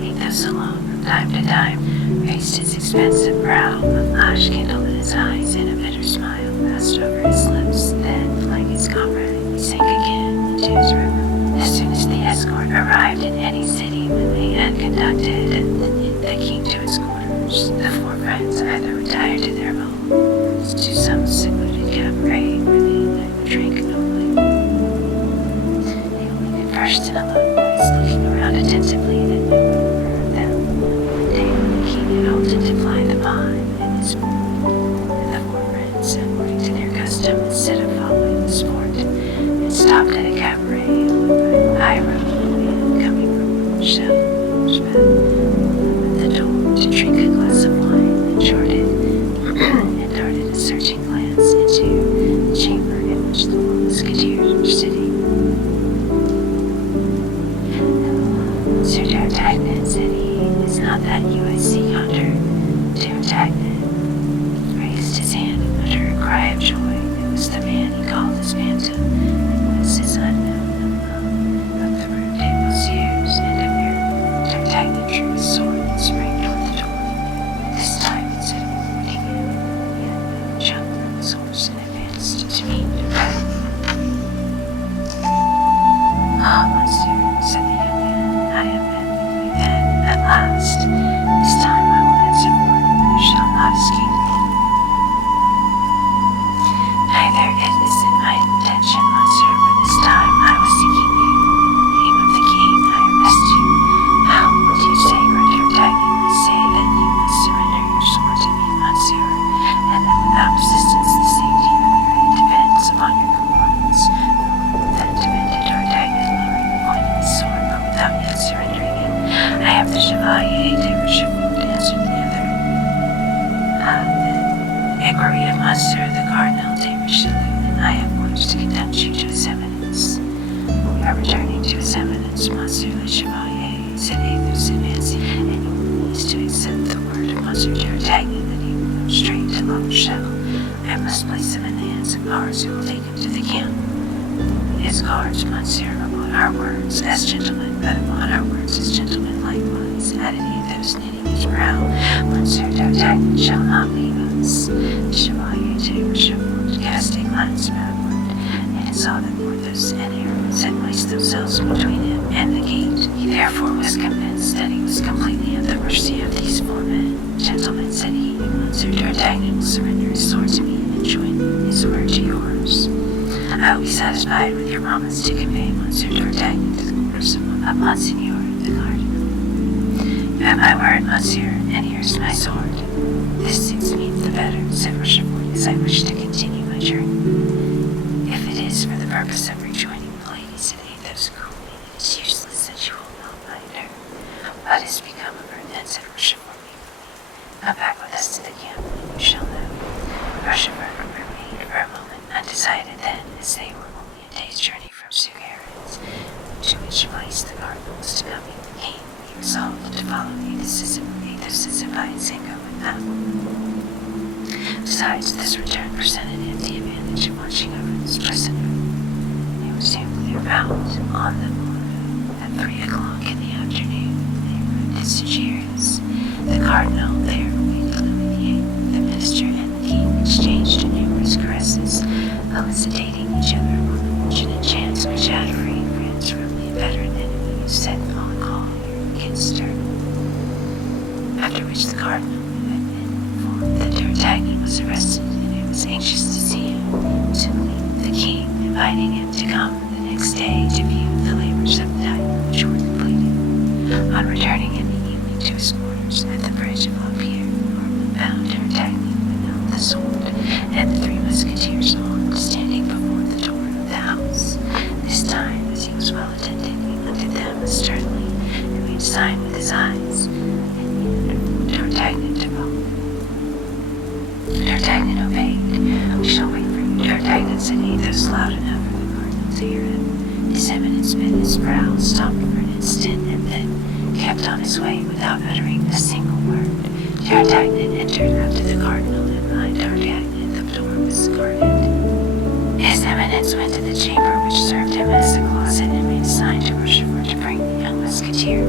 Athos alone, from time to time, raised his expensive brow, a flash kindled in his eyes, and a bitter smile passed over his lips. Then, like his comrade, he sank again into his reverie. As soon as the escort arrived in any city when they had conducted the king to his quarters, the 4 friends either retired to their homes, to some secluded cabaret where they drank nobly. They only conversed in a low voice. which the musketeers were sitting. Sir D'Artagnan, said he, is not that UIC hunter? D'Artagnan raised his hand and uttered a cry of joy. It was the man he called his phantom. It was his unknown of the Rue des Musketeers and of Europe. D'Artagnan drew his sword and sprang toward the door. This time, instead of avoiding him, the unknown jumped from his horse and advanced to meet D'Artagnan. Ah, monsieur, said the young man, I have met with you then, at last. This time I will answer for you. You shall not escape me. Neither it is in my intention, monsieur, for this time I was seeking you. In the name of the king, I arrest you. How would you say, D'Artagnan, I say that you must surrender your sword to me, monsieur, and that without resistance the safety of your head depends upon your compliance. Then demanded D'Artagnan, lowering the point of his sword, but without yet surrendering it. I am the Chevalier de Richelieu, answered the other. The inquiry of Monsieur the Cardinal de Richelieu, and I have orders to conduct you to his eminence. We are returning to his eminence, Monsieur le Chevalier, said Athos, advancing, and you will please to accept the word of Monsieur D'Artagnan that he will go straight to La Shuttle. I must place him in the hands of guards who will take him to the camp. His guards, Monsieur, upon our words as gentlemen, but upon our words as gentlemen likewise, added Athos, knitting his brow. Monsieur D'Artagnan shall not leave us. The Chevalier de Richelieu cast a glance backward, and saw that Porthos and Aramis had placed themselves between him and the gate. He therefore was convinced that he was completely at the mercy of these four men. Gentlemen, said he, Monsieur D'Artagnan will surrender his sword to me and join his word to yours. I will be satisfied with your promise to convey Monsieur D'Artagnan to the quarters of Monseigneur the Cardinal. You have my word, Monsieur, and here's my sword. This suits me the better, said Richelieu, as I wish to continue my journey. If it is for the purpose of rejoining the lady, said Athos coolly, it is useless that you will not find her. What has become of her then, said Richelieu eagerly. Come back with us to the camp, and you shall know. Richelieu remained for a moment undecided then, as they were only a day's journey from Sugares, to which place the cardinal was to come in the king. He resolved to follow Athos's advice and go with them. Besides, this return presented him the advantage of watching over his prisoner. He was soon clear bound on the morrow at 3 o'clock in the afternoon. They arrived at Sugares. The cardinal there awaited Louis VIII. The minister and the king exchanged numerous caresses, felicitating each other on the fortunate chance which had freed France from the inveterate enemy who set on all against her. After which the cardinal, who had been informed that D'Artagnan was arrested and who was anxious to see him, to leave the king, inviting him to come the next day to view the labors of the diamond which were completed. On returning in the evening to his quarters at the bridge of LOFI, Ormond found D'Artagnan with held the sword and the three musketeers armed, standing before the door of the house. This time, as he was well attended, he looked at them sternly and made a sign with his eyes, and D'Artagnan to follow. D'Artagnan obeyed. We shall wait for you, D'Artagnan, said Athos, loud enough for the cardinal to hear him. His eminence bent his brow, stopped for an instant, and then kept on his way without uttering a single word. D'Artagnan entered after the cardinal, and behind D'Artagnan the door was guarded. His eminence went to the chamber which served him as a closet and made a sign to Richelieu to bring the young musketeer.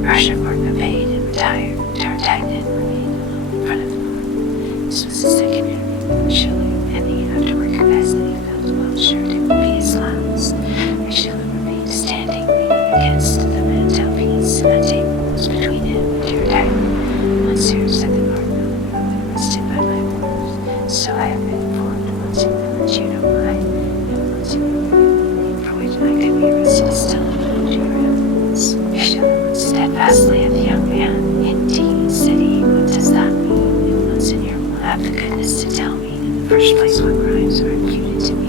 Richelieu obeyed and retired. D'Artagnan remained alone in front of the door. This was the second interview with Richelieu, and the afterward confessed that he felt well sure it would be his last. Richelieu remained standing, leaning against the mantelpiece, and a table was between him and D'Artagnan. Monsieur, said the cardinal, you have been arrested by my orders, so I have been informed, Monseigneur, that you know why, and Monseigneur, the name for which I could be arrested is still unknown to your eminence. Richelieu looked steadfastly at the young man. Indeed, said he, what does that mean? And Monseigneur will have the goodness to tell me, in the first place, what crimes are imputed to me,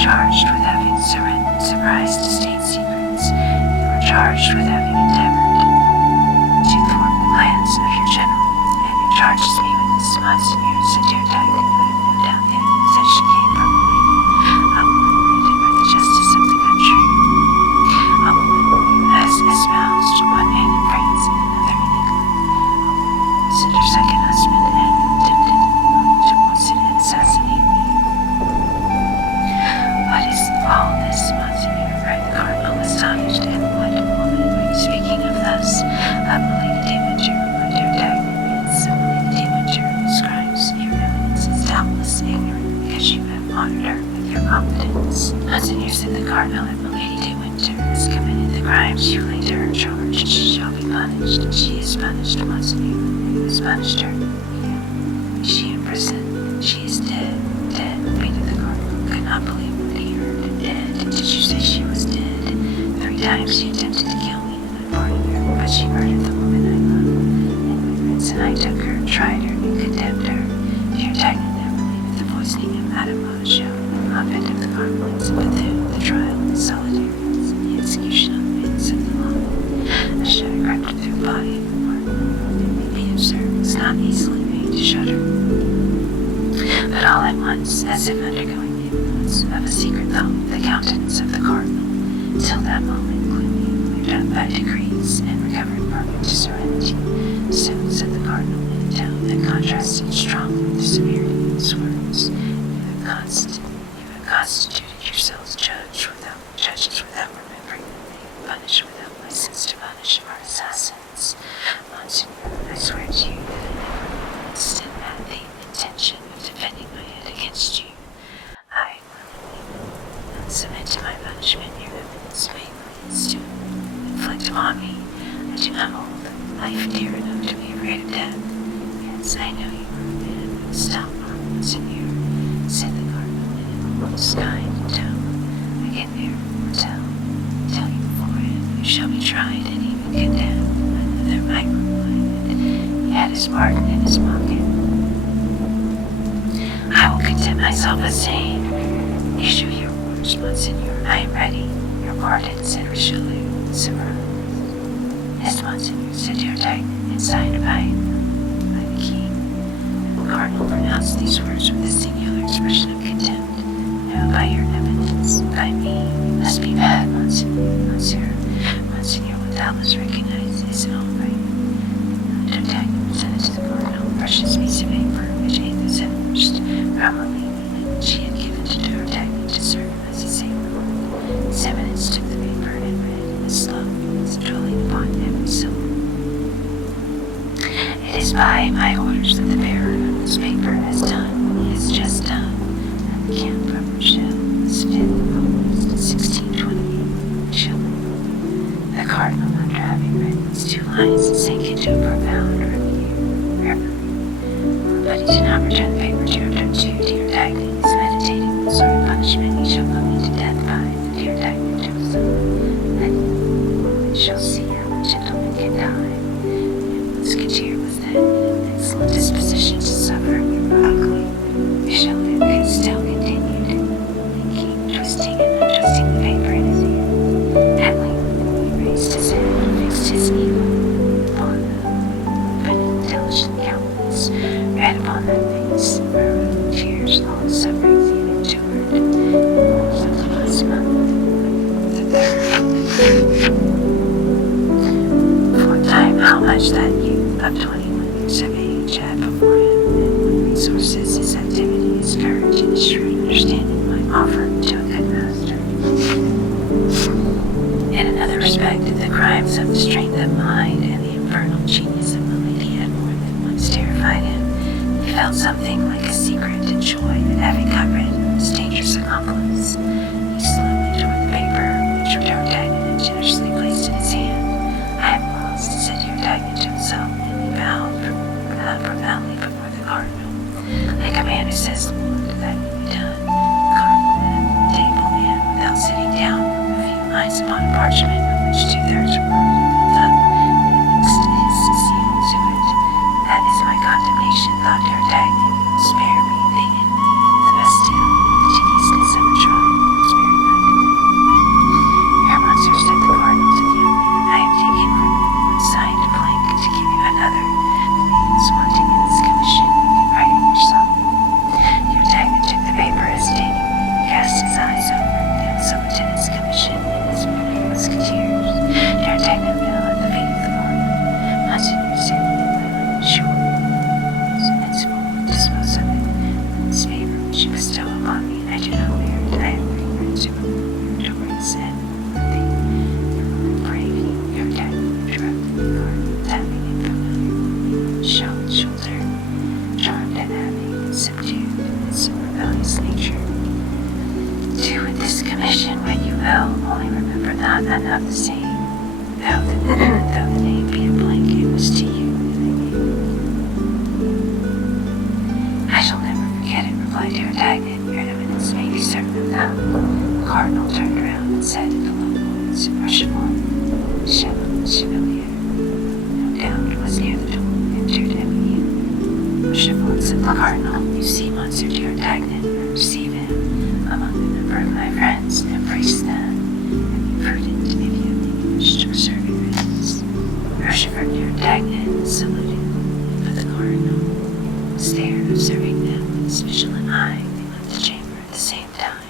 charged with having surprised state secrets. You were charged with having endeavored to thwart the plans of your general, and who charges me with this Monsignor, said dear Diamond, who had no doubt the accusation came from a lady, a woman rated by the justice of the country, a woman who has espoused one man in France and another in England, said her second husband and attempted to poison and assassinate me. What is all this, Monsignor? Cried the Cardinal, astonished. And what woman are you speaking of thus? Milady de Winter, my dear Diamond. Yes, Milady de Winter, whose crimes your eminence is doubtless ignorant, because you have honored her with your confidence. Monsignor, said the Cardinal, if Milady de Winter has committed the crimes you laid to her charge, she shall be punished. She is punished, Monsignor. Who has punished her? You. Is she in prison? She is dead. Dead, repeated the Cardinal. Could not believe what he heard. Dead. Did you say she was dead? 3 times she attempted to kill me, and I pardoned her, but she murdered the woman I love. In ignorance, and I took her, tried her, and condemned her. Dear Diamond never related the poisoning of Madame Monchot, the convent of the Carmelites in Bethune, the trial of the Solidarians, and the execution of the witness of the law. A shudder crept through the body of the Cardinal. It may be observed, was not easily made to shudder. But all at once, as if undergoing the influence of a secret thought, the countenance of the Cardinal, till that moment gloomy, cleared up by degrees, and recovered perfect serenity. Soon, said the Cardinal in a tone that contrasted strongly with the severity of his words, you have constituted yourselves judges without remembering that they punish without license to punish our assassins. Monsignor, I swear to you that I never once had the intention of defending my head against you. I willingly submit to my punishment your eminence is to inflict upon me. I do not hold life dear enough to be afraid of death. Yes, I know you are a man who will stop, Monsignor, said the Cardinal in a most kind tone. I can therefore tell you beforehand, you shall be tried and even condemned. Another might reply that he had his pardon in his pocket. I will condemn myself as sane. Issue your words, Monsignor. I am ready. Your pardon, said Richelieu, surprised. Yes, Monsignor, said D'Artagnan, and signed by the king. And the Cardinal pronounced these words with a singular expression of contempt. No, by your eminence, by me, you must be mad, Monsignor. Monsignor will doubtless recognize his own right. D'Artagnan presented to the Cardinal a precious piece of paper which Athos had forged from a lady and which he had given to D'Artagnan to serve as a safeguard. His eminence took the paper and read in a slow voice, dwelling upon every syllable. It is by my orders that the bearer of this paper has done. He has just done. At the camp of Rochelle, this 5th of August, 1628, Chile. The Cardinal, after having read these 2 lines, sank into a profound reverie. But he did not return the paper to D'Artagnan. He was meditating what sort of punishment he shall put me to death by. The D'Artagnan took some, and we shall see how a gentleman can die. The Musketeer was then in an excellent disposition to suffer heroically. Richelieu could still continued thinking, twisting and untwisting the paper in his hand. At length he raised his head and fixed his eagle upon the open, intelligent countenance, read upon that face, murmuring tears, long sufferings he had endured, and most of the last month, the 3rd. For time, how much that youth of 21 years of age had before him, and what resources his activity, his courage, and his shrewd understanding might offer to a good master. In another respect, the crimes of the strength of mind and the infernal genius of Milady had more than once terrified him. He felt something like a secret joy at having got rid of his dangerous accomplice. He slowly tore the paper, which D'Artagnan had generously placed in his hand. I am lost, said D'Artagnan to himself, and he bowed profoundly before the Cardinal. Like a man who says, Lord, that will be done. The Cardinal met at the table, and without sitting down, wrote a few lines upon a parchment on which 2/3 were built up, and its nature. Do with this commission what you will, only remember that none of the same, though the name be a blank, it was to you that I gave it. I shall never forget it, replied your Dagnant. Your Eminence may be certain of that. The Cardinal turned around and said in a low voice, Chevalier. No doubt it was near the door. Entered Emily. Chevalier, said the Cardinal, you see Monsieur Dagnant, receive him among the number of my friends, embrace them, and be prudent if you have any wish to serve your ends. Chevalier Dagnant saluted, but the Cardinal was there observing them with his vigilant eye. They left the chamber at the same time.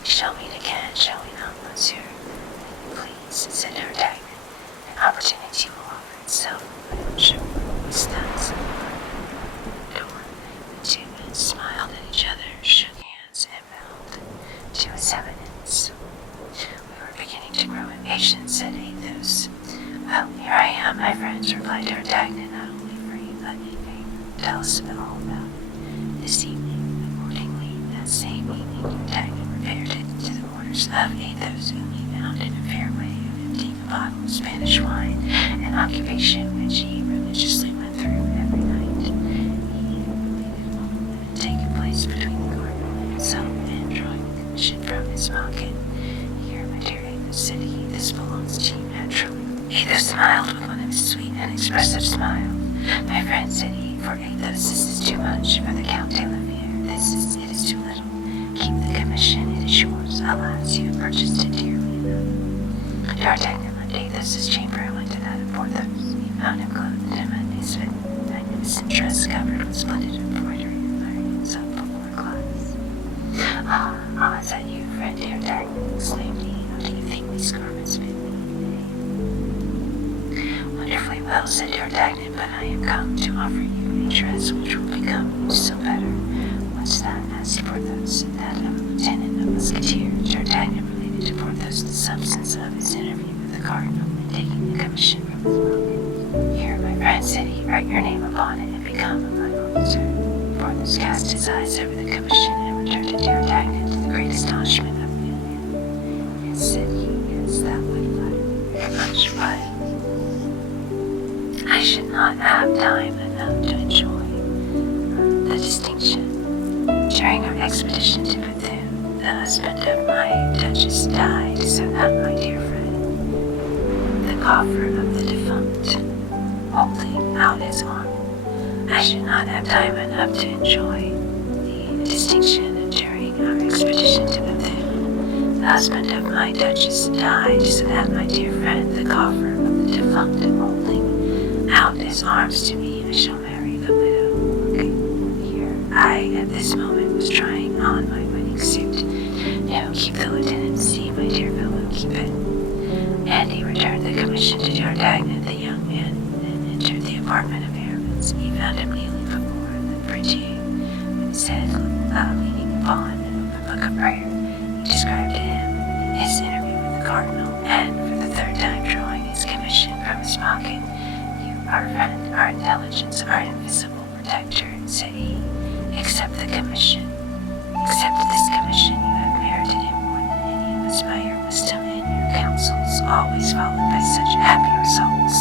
We shall meet again, shall we not, Monsieur? Please, said her Dagnant. An opportunity will offer itself. I am sure was that door. The two men smiled at each other, shook hands, and bowed to his Eminence. We were beginning to grow impatient, said Athos. Well, here I am, my friends, replied D'Artagnan, not only for you, but in vain. Tell us all about it. This evening, accordingly, that same evening, D'Artagnan repaired to the quarters of Athos, whom he found in a fair way of emptying a bottle of Spanish wine, an occupation which he religiously went through every night. He related all that had taken place between the Cardinal and himself, and drawing the commission from his pocket. Here, my dear Athos, said he, this belongs to you naturally. Athos smiled with one of his sweet and expressive smiles. My friend, said he, for Athos, this is too much. For the Count de Liviere, it is too little. Keep the commission, it is yours. Alas, you have purchased it dearly enough. D'Artagnan left Athos's chamber and went to that of Porthos. He found him clothed in a magnificent dress covered with splendid embroidery and wearing himself before a glass. Ah, is that you, friend D'Artagnan? Exclaimed he. How do you think these garments fit me today? Wonderfully well, said D'Artagnan, but I am come to offer you a dress which will become you still better. What's that? Asked Porthos. That of a lieutenant of musketeers. D'Artagnan related to Porthos the substance of his interview with the Cardinal and taking the commission from his pocket. Here, my friend, said he, write your name upon it and become a my officer. Porthos cast his eyes over the commission and returned it to D'Artagnan to the great astonishment of the young man. Yes, said he, yes, that would flatter me very much, but I should not have time enough to enjoy the distinction. During our expedition to Bethune, the husband of my Duchess died, so that my dear friend, the coffer of the defunct, holding out his arm, I should not have time enough to enjoy the distinction. During our expedition to Bethune, the husband of my Duchess died, so that my dear friend, the coffer of the defunct, holding out his arms to me, I shall marry the widow. Here, I at this moment was trying on my wedding suit. No, keep the lieutenant, see, my dear fellow, keep it. And he returned the commission to D'Artagnan. The young man then entered the apartment of Aramis. He found him kneeling before the breathy, with his head leaning upon an open book of prayer. He described to him his interview with the Cardinal, and for the third time drawing his commission from his pocket. Our friend, our intelligence, our invisible protector, said he, accept the commission. Accept this commission, you have merited it more than any of us by your wisdom and your counsels, always followed by such happy results.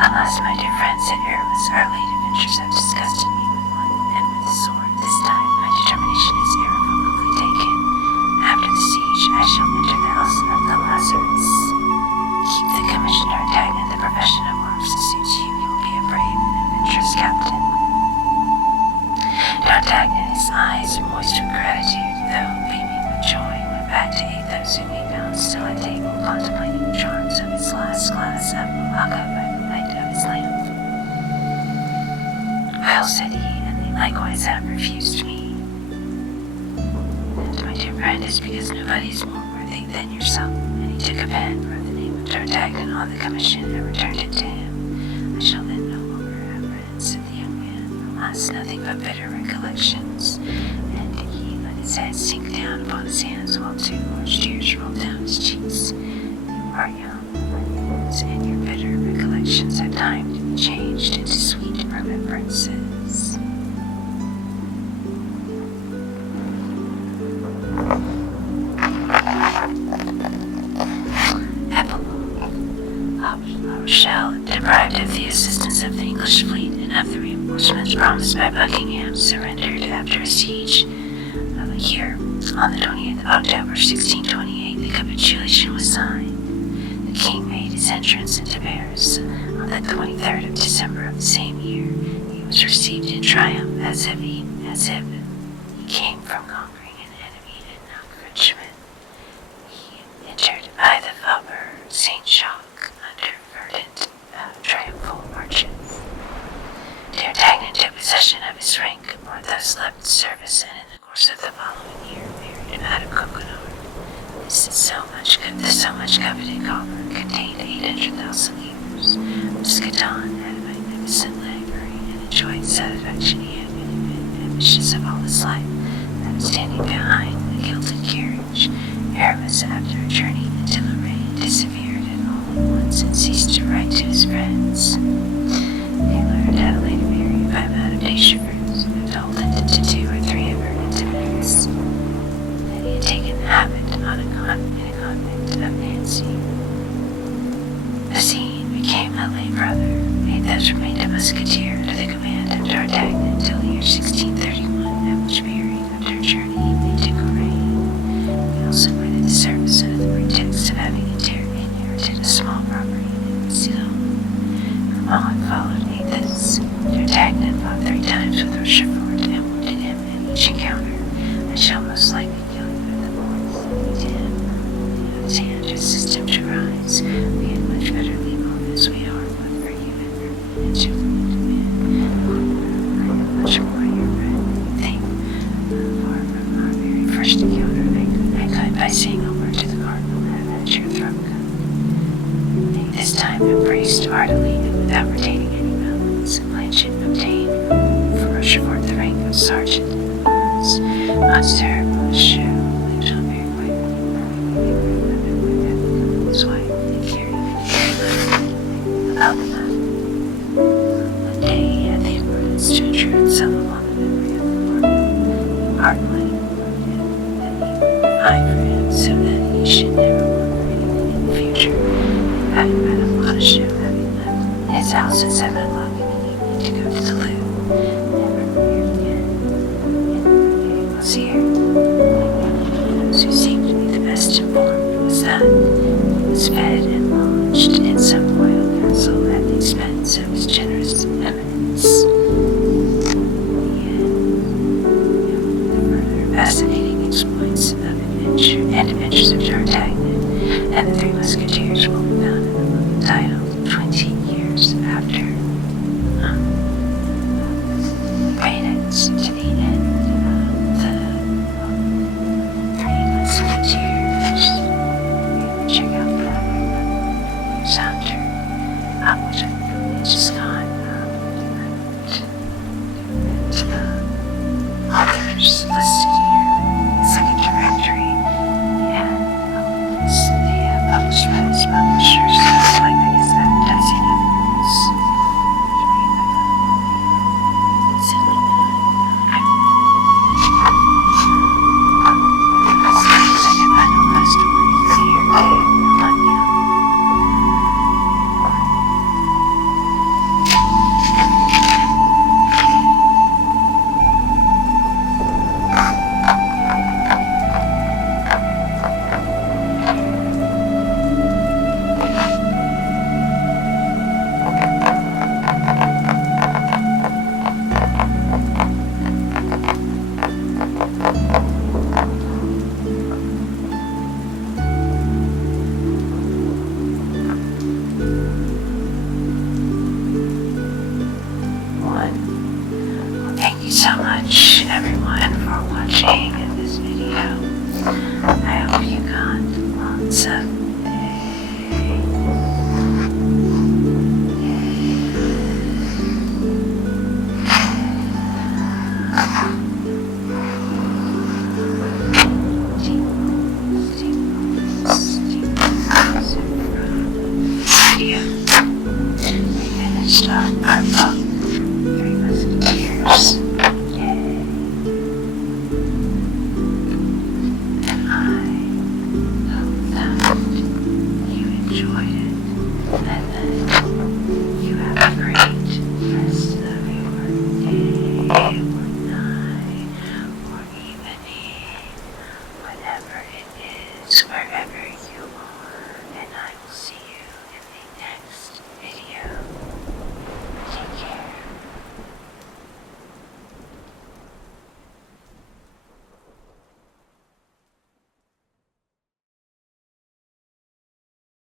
Alas, my dear friend, said Aramis, our late adventures have disgusted me with one and with the sword. This time my determination is irrevocably taken. After the siege, I shall enter the house of the Lazarus. Keep the commission, D'Artagnan, the profession of arms suits you. You will be a brave and adventurous captain. D'Artagnan, his eyes moist with gratitude, though beaming with joy, went back to Athos, whom he found still at table, contemplating the charms of his last glass of Malacca by the light of his lamp. Well, said he, and they likewise have refused me. And my dear friend, is because nobody is more worthy than yourself. And he took a pen, wrote the name of D'Artagnan on the commission, and returned it to him. I shall then no longer have friends, said the young man. Alas, nothing but bitter recollections. And he let his head sink down upon his hands, while two large tears rolled down his cheeks. You are young, my friends, and your bitter recollections have time to be changed into sweet remembrances. Rochelle, deprived of the assistance of the English fleet and of the reinforcements promised by Buckingham, surrendered after a siege of a year. On the 20th of October, 1628, the capitulation was signed. The king made his entrance into Paris. On the 23rd of December of the same year, he was received in triumph as if he came from conquering an enemy and not Richmond. He entered by the Faubourg Saint-Jacques under verdant, triumphal marches. D'Artagnan took possession of his rank, or thus left service, and in the course of the following year married Madame Coquenard. The so much coveted coffer contained 800,000 livres. Mousqueton had a magnificent library and enjoyed satisfaction he had been ambitious of all his life. That of standing behind the gilded carriage. Aramis, after a journey into Lorraine, disappeared all at once and ceased to write to his friends. He learned at a later period by Madame de Chevreuse, who told him to 2 or 3 of her intimates that he had taken the habit in a convent of Nancy. Basine became a lay brother. He thus remained a musketeer under the command of D'Artagnan until the year 1631, at which period, after a journey he made to Lorraine, he also quitted the service under the pretext of having inherited a small property in Roussillon. Grimaud followed Athos. D'Artagnan fought 3 times with Rochefort and wounded him at each encounter. I shall most likely kill you at the boards, said him. His hand to assist him to rise. We had much better leave off as we are, but for you and to I am much more your friend than you think. Far from our very first encounter, I could, by saying a word to the cardinal, have had your throat cut. They this time embraced heartily and without retaining any malice. Planchet obtained for Rochefort the rank of sergeant in the arms. Monsieur Monsieur lived on very quietly, his wife, and carried about the matter. One day he had the imprudence to intrude himself upon the memory of the cardinal, and that he would provide for him so that he should never wonder anything in the future. Having been admonished him, having left his house at 7 o'clock in the evening to go to the Louvre, never appeared again. In the Monsieur, who seemed to be the best informed, was that he was fed and lodged in some royal castle at the expense of his generous eminence. The further fascinating exploits of adventures of D'Artagnan and the Three Musketeers will be found in the book entitled 20 Years After. Made it to the end of the Three Musketeers. Check out that soundtrack, which I think just got authors listed here. It's like a directory, and they have published by this publisher, so it's like I guess advertising of books. Second final last story here. Thank you so much, everyone, for watching this video. I hope you got lots of